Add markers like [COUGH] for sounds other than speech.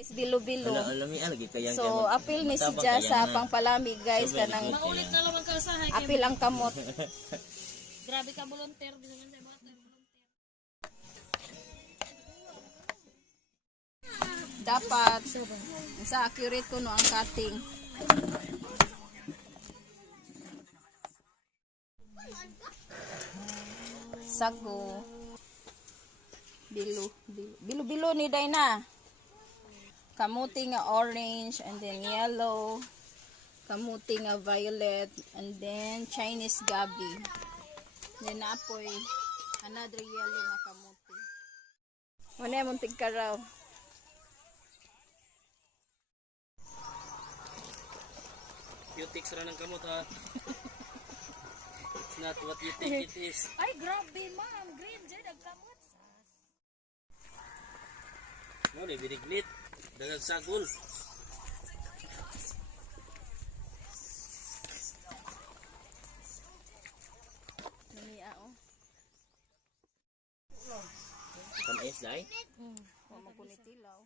Is bilo-bilo. So, apil ni si Jia sa pangpalamig guys kanang Ulit na naman ka sa hay. apil ang kamot. [LAUGHS] Grabe ka volunteer din naman sa mga Dapat sa accurate ko no ang cutting. Sago. Bilo, bilo, bilo, bilo ni Dayna. Kamuti nga orange and then yellow. Kamuti nga violet and then Chinese gabi. Then apoy another yellow nga kamuti. Wala mong tigkaraw. Cutics ra ng kamot ha. It's not what you think it is. [LAUGHS] Ay, grabe ma'am. Green dyan, nagkamot. Mo ni biniglit. Dagag sagol. Naniya oh. Kan is dai. Wa mo kunitilaw.